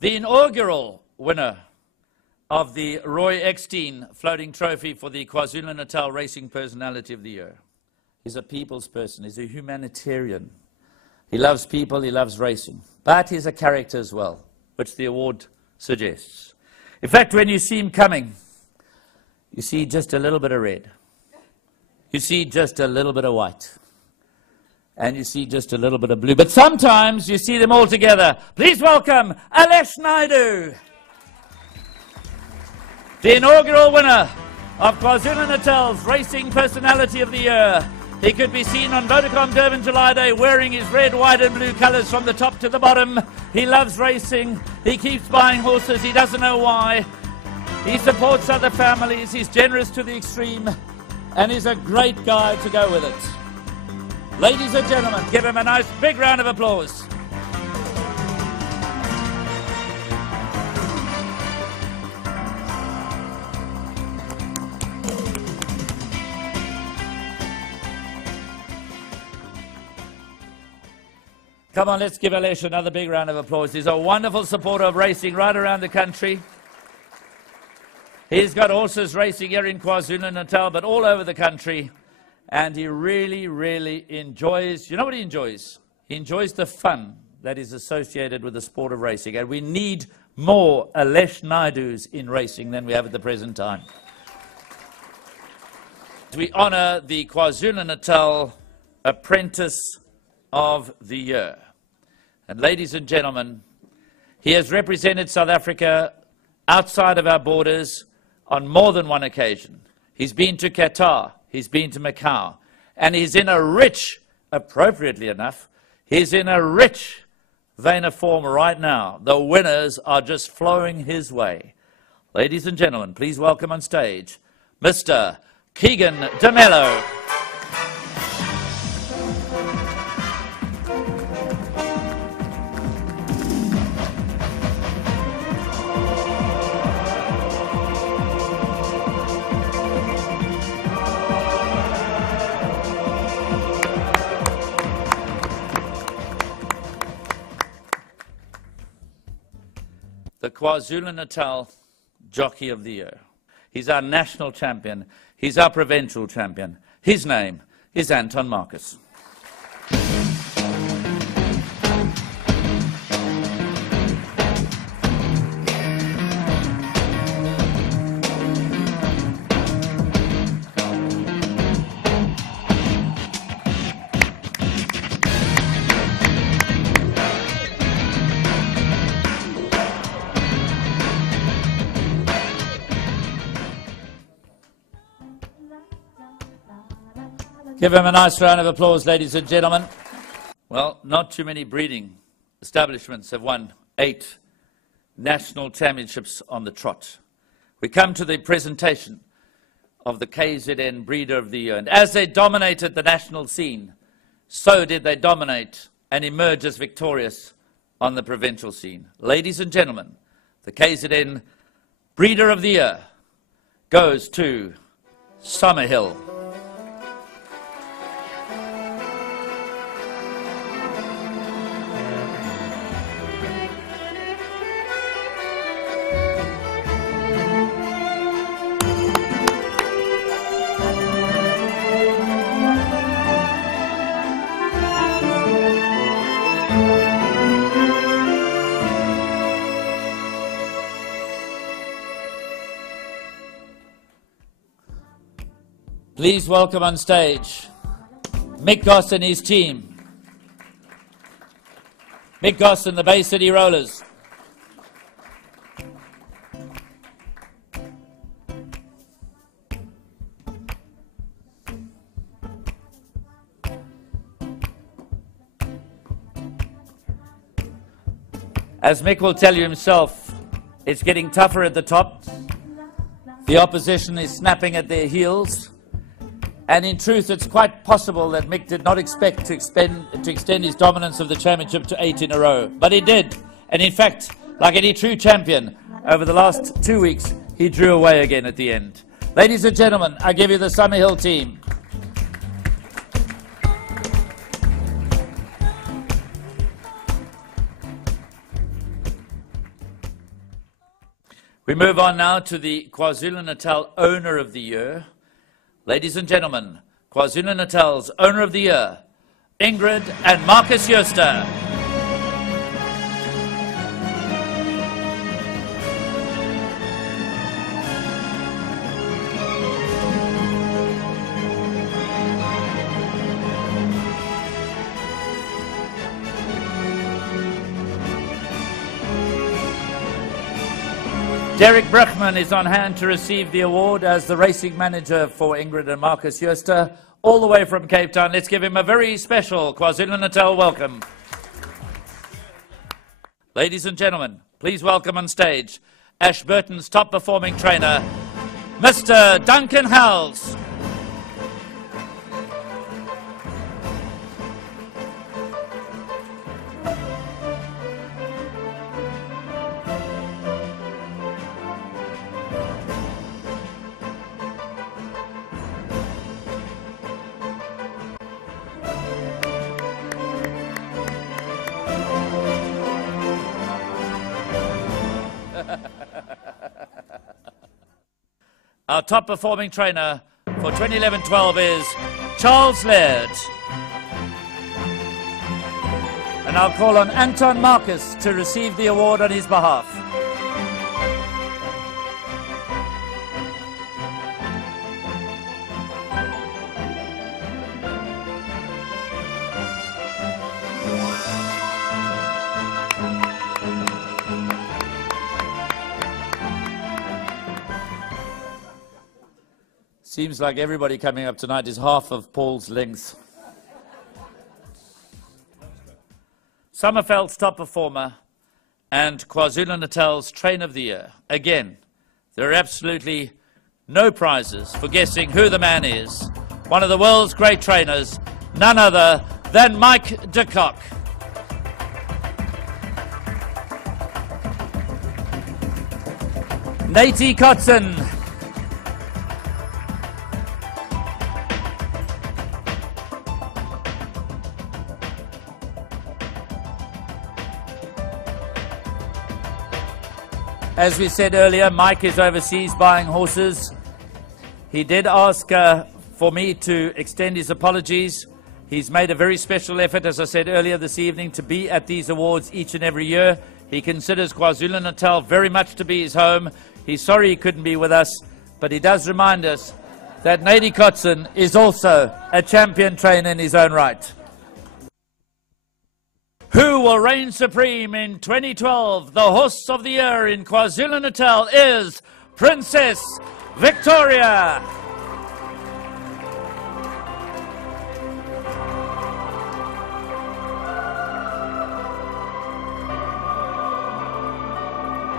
The inaugural winner of the Roy Eckstein Floating Trophy for the KwaZulu-Natal Racing Personality of the Year. He's a people's person. He's a humanitarian. He loves people. He loves racing. But he's a character as well, which the award suggests. In fact, when you see him coming, you see just a little bit of red. You see just a little bit of white. And you see just a little bit of blue. But sometimes you see them all together. Please welcome Alesh Naidoo, the inaugural winner of KwaZulu-Natal's Racing Personality of the Year. He could be seen on Vodacom Durban July Day wearing his red, white and blue colours from the top to the bottom. He loves racing. He keeps buying horses. He doesn't know why. He supports other families. He's generous to the extreme. And he's a great guy to go with it. Ladies and gentlemen, give him a nice big round of applause. Come on, let's give Alesh another big round of applause. He's a wonderful supporter of racing right around the country. He's got horses racing here in KwaZulu-Natal, but all over the country. And he really, really enjoys, you know what he enjoys? He enjoys the fun that is associated with the sport of racing. And we need more Alesh Naidoos in racing than we have at the present time. We honor the KwaZulu-Natal Apprentice of the Year. And ladies and gentlemen, he has represented South Africa outside of our borders on more than one occasion. He's been to Qatar, he's been to Macau, and he's in a rich, appropriately enough, he's in a rich vein of form right now. The winners are just flowing his way. Ladies and gentlemen, please welcome on stage Mr. Keegan de Mello. The KwaZulu-Natal Jockey of the Year. He's our national champion. He's our provincial champion. His name is Anton Marcus. Give him a nice round of applause, ladies and gentlemen. Well, not too many breeding establishments have won 8 national championships on the trot. We come to the presentation of the KZN Breeder of the Year. And as they dominated the national scene, so did they dominate and emerge as victorious on the provincial scene. Ladies and gentlemen, the KZN Breeder of the Year goes to Summerhill. Please welcome on stage Mick Goss and his team. Mick Goss and the Bay City Rollers. As Mick will tell you himself, it's getting tougher at the top. The opposition is snapping at their heels. And in truth, it's quite possible that Mick did not expect to extend his dominance of the championship to 8 in a row. But he did. And in fact, like any true champion, over the last 2 weeks, he drew away again at the end. Ladies and gentlemen, I give you the Summerhill team. We move on now to the KwaZulu-Natal Owner of the Year. Ladies and gentlemen, KwaZulu-Natal's Owner of the Year, Ingrid and Marcus Jooste. Derek Brickman is on hand to receive the award as the racing manager for Ingrid and Marcus Jooste, all the way from Cape Town. Let's give him a very special KwaZulu-Natal welcome. Ladies and gentlemen, please welcome on stage Ashburton's top performing trainer, Mr. Duncan Howells. Our top performing trainer for 2011-12 is Charles Laird. And I'll call on Anton Marcus to receive the award on his behalf. Seems like everybody coming up tonight is half of Paul's length. Sommerveld's top performer and KwaZulu-Natal's Train of the Year. Again, there are absolutely no prizes for guessing who the man is. One of the world's great trainers, none other than Mike de Kock. Natie Kotsen. As we said earlier, Mike is overseas buying horses. He did ask for me to extend his apologies. He's made a very special effort, as I said earlier this evening, to be at these awards each and every year. He considers KwaZulu-Natal very much to be his home. He's sorry he couldn't be with us, but he does remind us that Natie Kotsen is also a champion trainer in his own right. Who will reign supreme in 2012? The horse of the year in KwaZulu-Natal is Princess Victoria.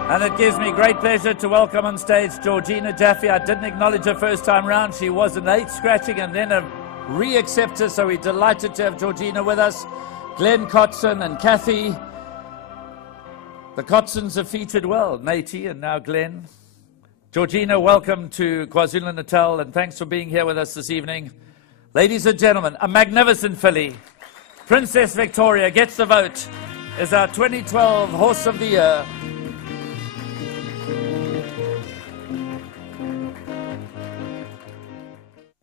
And it gives me great pleasure to welcome on stage Georgina Jaffe. I didn't acknowledge her first time round. She was an 8 scratching and then a re-acceptor, so we're delighted to have Georgina with us. Glenn Kotsen and Kathy. The Kotsens have featured well, Natie and now Glenn. Georgina, welcome to KwaZulu-Natal and thanks for being here with us this evening. Ladies and gentlemen, a magnificent filly. Princess Victoria gets the vote as our 2012 Horse of the Year.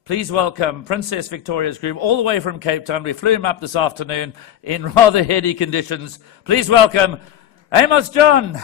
Please welcome Princess Victoria's groom all the way from Cape Town. We flew him up this afternoon in rather heady conditions. Please welcome Amos John.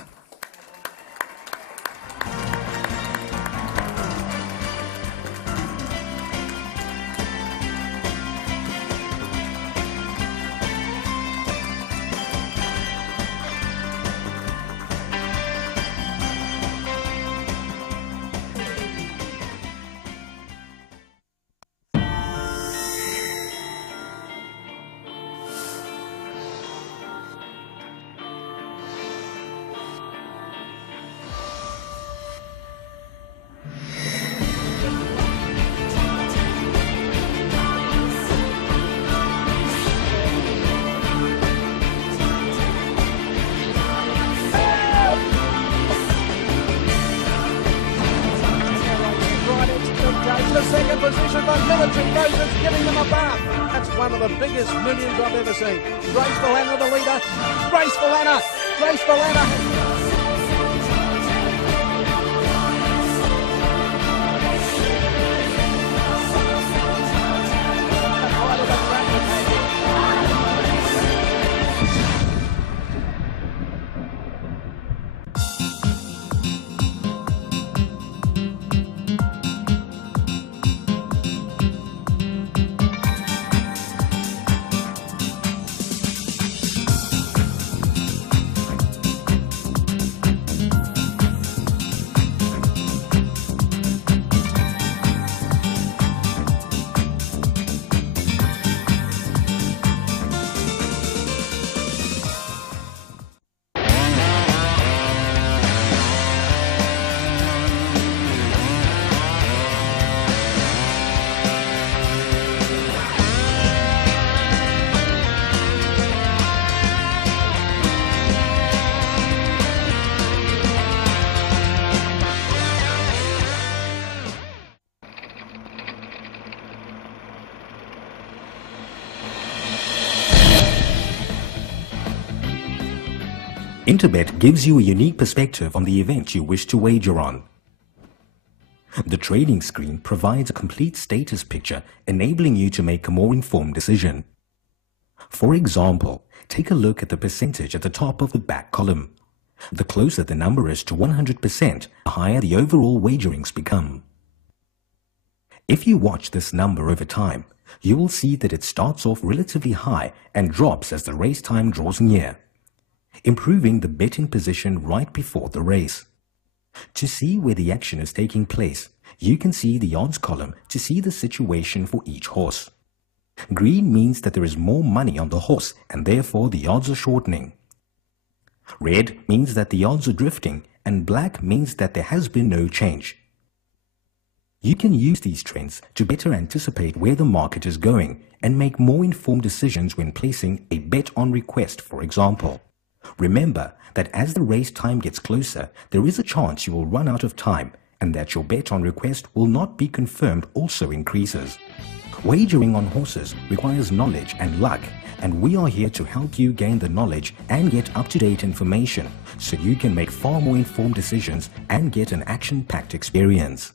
The second position by Military Moses, giving them a bath. That's one of the biggest millions I've ever seen. Graceful Anna, the leader. Graceful Anna. Graceful Anna. Interbet gives you a unique perspective on the event you wish to wager on. The trading screen provides a complete status picture, enabling you to make a more informed decision. For example, take a look at the percentage at the top of the back column. The closer the number is to 100%, the higher the overall wagerings become. If you watch this number over time, you will see that it starts off relatively high and drops as the race time draws near, improving the betting position right before the race. To see where the action is taking place, you can see the odds column to see the situation for each horse. Green means that there is more money on the horse and therefore the odds are shortening. Red means that the odds are drifting, and black means that there has been no change. You can use these trends to better anticipate where the market is going and make more informed decisions when placing a bet on request, for example. Remember that as the race time gets closer, there is a chance you will run out of time and that your bet on request will not be confirmed also increases. Wagering on horses requires knowledge and luck, and we are here to help you gain the knowledge and get up-to-date information so you can make far more informed decisions and get an action-packed experience.